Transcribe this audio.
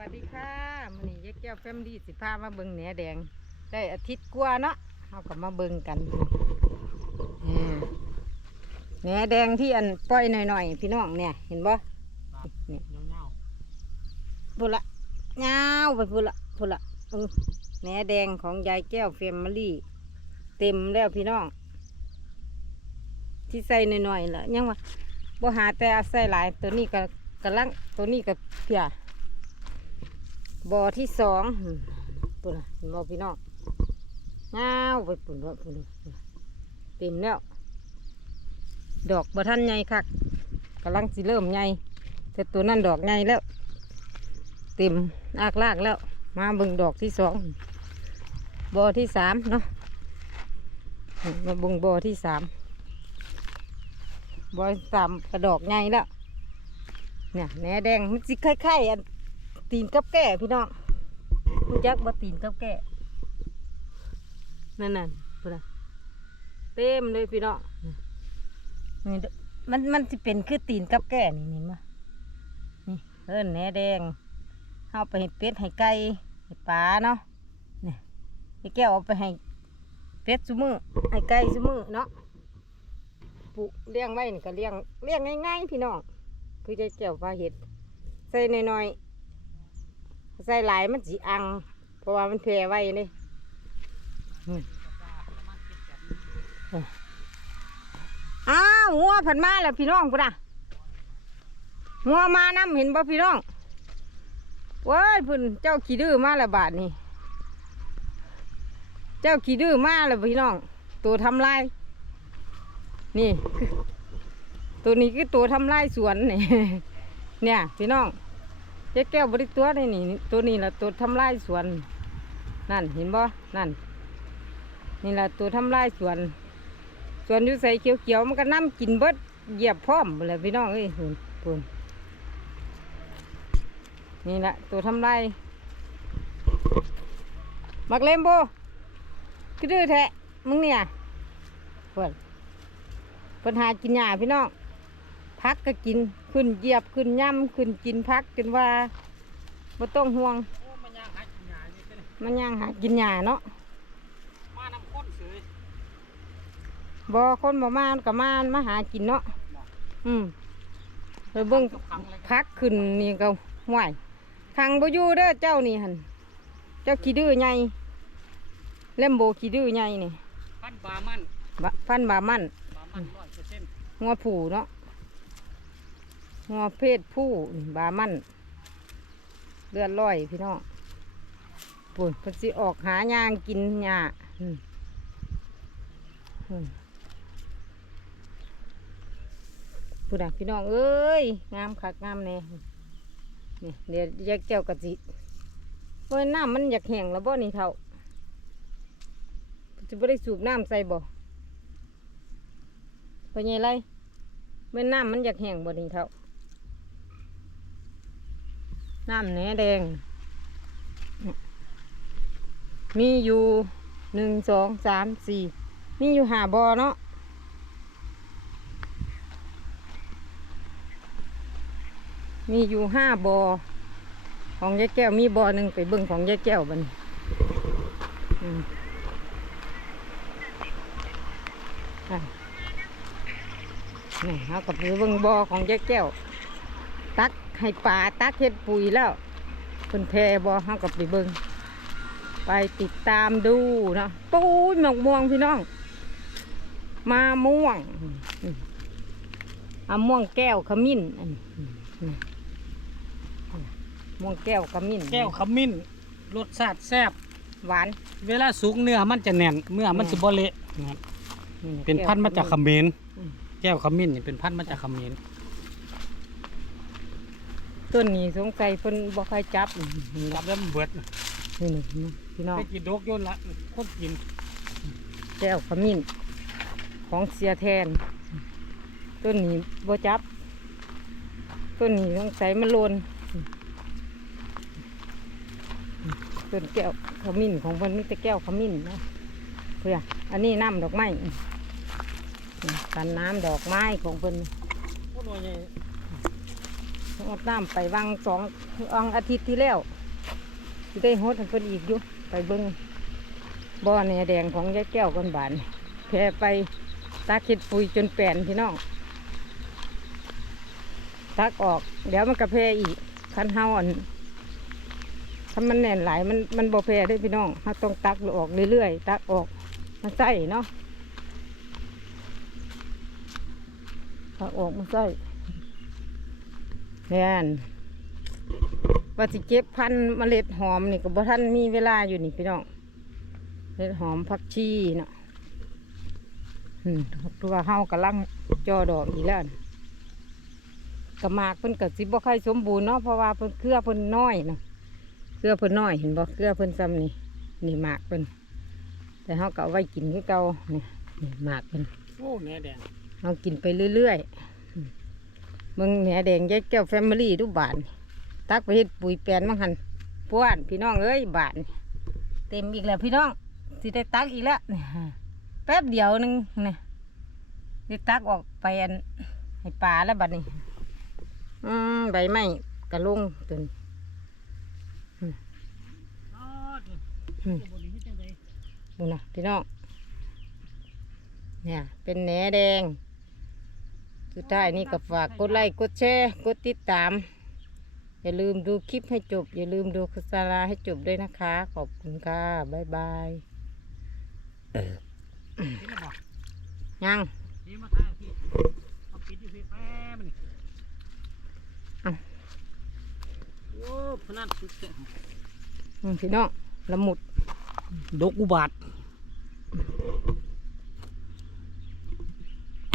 วัสดีค่ะมื้อนี้ยายแก้วแฟมลี่สิพามาเบิ่งแหนแดง ได้อาทิตย์กว่าเนาะเฮาก็มาเบิ่งกันแหนแดงที่อันปล่อยหน่อยๆพี่น้องเนี่ย เห็นบ่นี่เงาพุ่นละยาไปพุ่นละพุ่นละเออแหนแดงของยายแก้วแฟมลี่ เต็มแล้วพี่น้อง ที่ใส่หน่อยๆล่ะยังว่าบ่หาแต่ใส่หลายตัวนี้ก็กำลังตัวนี้ก็เพีย บ่อที่สองปุ่นน่ะเห็นบ่พี่น้องเงาไปปุ่นว่าปุ่นเต็มแล้ว ดอกบ่ทันใหญ่คักกำลังสิเริ่มใหญ่แต่ตัวนั้นดอกใหญ่แล้ว เต็มอากลากแล้ว มาบิ่งดอกที่สองบ่อที่สามเนาะมาบิ่งบ่อที่สามบ่อสามกระดอกไงแล้วเนี่ยแหนแดงมันสิคล้ายๆอัน ตีนกับแก่พี่น้องรู้จักบ่ตีนกับแก่นั่นน่ะพุ่นะเต็มเลยพี่น้องนี่มันมันสิเป็นคือตีนกับแก่นี่นี่มานี่เอิ้นแหนแดงเอาไปให้เป็ดให้ไก่ให้ปลาเนาะนี่ไอ้แก้วเอาไปให้เป็ดซุมือให้ไก่ซุมือเนาะปลูกเลี้ยงไว้นี่ก็เลี้ยงเลี้ยงง่ายๆพี่น้องคือจะเจียวปลาเห็ดใส่น้อยๆ ใส่หลายมันสีอัง เพราะว่ามันแผ่ไว้นี่อืมอ้าวหัวผันมาแล้วพี่น้องพุ่นน่ะหัวมาน้ำเห็นบ่พี่น้องว้ายพุ่นเจ้าขี้ดื้อมาแล้วบาทนี่เจ้าขี้ดื้อมาแล้วพี่น้อง ตัวทำลายนี่ ตัวนี้คือตัวทำลายสวนนี่เนี่ย พี่น้อง เจ๊แก้วบริตัวนี่นี่ตัวนี้แหละตัวทำลายสวน นั่นเห็นบ่นั่น นี่แหละตัวทำลายสวน สวนอยู่ใส่เขียวๆมันก็น้ำกินเบิดเหยียบพร้อมเลยพี่น้องเอ้ยหุ่นปุ่นนี่แหละตัวทำลายมักเลมโบคือดื้อแท้มึงเนี่ยเปิดปัญหากินหญ้าพี่น้อง พักก็กินขึ้นเหยียบขึ้นย่ำขึ้นกินพักจนว่าไม่ต้องห่วงโอ้มันย่างหากินหญ้านี่เป็นมันย่างหากินหญ้าเนาะมาน้ำข้นเสยบอคนบ่มากับมามาหากินเนาะอืมไปเบิ่งขังเลยพักขึ้นนี่ก็ห่วยขังบ่อยู่เด้อเจ้านี่หันเจ้าขี้ดื้อใหญ่เล่มโบขี้ดื้อใหญ่นี่พันบามันบะฟันบามันบามันร้อยเปอร์เซ็นต์งัวผูเนาะ งัวเพศผู้บามันเลือดร้อยพี่น้องปุ่นพิ่นสิออกหายางกินหญ้าอืมอืมพูดนพี่น้องเอ้ยงามคักงามแน่นี่เดี๋ยวแยายแก้วกะจิเว้ยน้ำมันอยากแห้งแล้วบ่นี่เท่าจะไม่ได้สูบน้ำใส่บ่ไปไงไรเมื่อน้ำมันอยากแห้งบ่นี่เท่า น้ำแหนแดง มีอยู่หนึ่งสองสามสี่มีอยู่หาบอเนาะมีอยู่ห้าบอของยายแก้วมีบอหนึ่งไปเบิ่งของยายแก้วบันอืมอะนี่เขากับไปเบิ่งบ่อของยายแก้ว ตัก ให้ปลาตักเฮ็ดปุ๋ยแล้วเพิ่นแพร่บ่อเขากับไปเบิ่งไปติดตามดูเนาะปูยหมกม่วงพี่น้อง มาม่วงอืมอาม่วงแก้วขมิ้นอันนี้อืมนี่ม่วงแก้วขมิ้นแก้วขมิ้นรสชาติแซ่บหวาน เวลาสุกเนื้อมันจะแน่นเนื้อมันจะบ่เละนะครับเป็นพันธุ์มาจากเขมรอืมแก้วขมิ้นนี่เป็นพันธุ์มาจากเขมร ต้นนี้สงสัยเพิ่นบ่ค่อยจับนี่รับแล้วมันเบิดนี่นี่พี่น้องไปกินดกโยนละคนกินแก้วขมิ้นของเสียแทน ต้นนี้บ่จับ ต้นนี้ต้องใส่มันโลนต้นแก้วขมิ้นของเพิ่นมีแต่แก้วขมิ้นนะเพื่ออันนี้น้ำดอกไม้นี่กันน้ำดอกไม้ของเพิ่นโอ้ หน่วยใหญ่งดน้ำไปวังสองวังอาทิตย์ที่แล้วได้ฮดให้เพิ่นอีกอยู่ไปเบิ่งบ่อแหนแดงของยายแก้วกันบานแพ่ไปตาคิดปุ๋ยจนแปนพี่น้องตักออก เดี๋ยวมันกระเพาอีกคันเฮาอันถ้ามันแน่นหลายมันมันบ่แพร่ได้พี่น้องเฮาต้องตักออกเรื่อยๆตักออกมาใส่เนาะตักออกมาใส่ แม่นว่าสิเก็บพันธุ์เมล็ดหอมนี่ก็บ่ทันมีเวลาอยู่นี่พี่น้องเมล็ดหอมผักชีเนาะอืมตัวเฮากำลังจอดอกอีกแล้วน่ะกระมากเพิ่นก็สิบ่ค่อยสมบูรณ์เนาะเพราะว่าเพิ่นเครือเพิ่นน้อยเนาะเครือเพิ่นน้อยเห็นบ่เครือเพิ่นซ้ำนี่นี่หมากเพิ่นแต่เฮาก็เอาไว้กินคือเก่านี่นี่หมากเพิ่นโอ้แหนแดงเอากินไปเรื่อยๆอื มึงแหนแดงยายแก้วแฟมิลี่ดูบานตักไปเฮ็ดปุ๋ยแปลนมังหันพวนพี่น้องเอ้ยบานเต็มอีกแล้วพี่น้องสิได้ตักอีกแล้วแป๊บเดียวนึงนี่ได้ตักออกไปอันให้ปลาแล้วบัดนี้อืมใบไม้กระลงตุนอ๋ออืมบ่ดีจังได๋ดูนะพี่น้องเนี่ยเป็นแหนแดง สุดท้ายนี่ก็ฝากกดไลค์กดแชร์กดติดตาม อย่าลืมดูคลิปให้จบ อย่าลืมดูโฆษณาให้จบด้วยนะคะ ขอบคุณค่ะบ๊ายบายเห็นแล้วบ่ยังนี่มาถ่ายพี่เอาปิดอยู่พี่แป๊บนี่เอ้าโอ้พนันสุดเจ๋งอืมพี่น้องละมุดดกอุบาท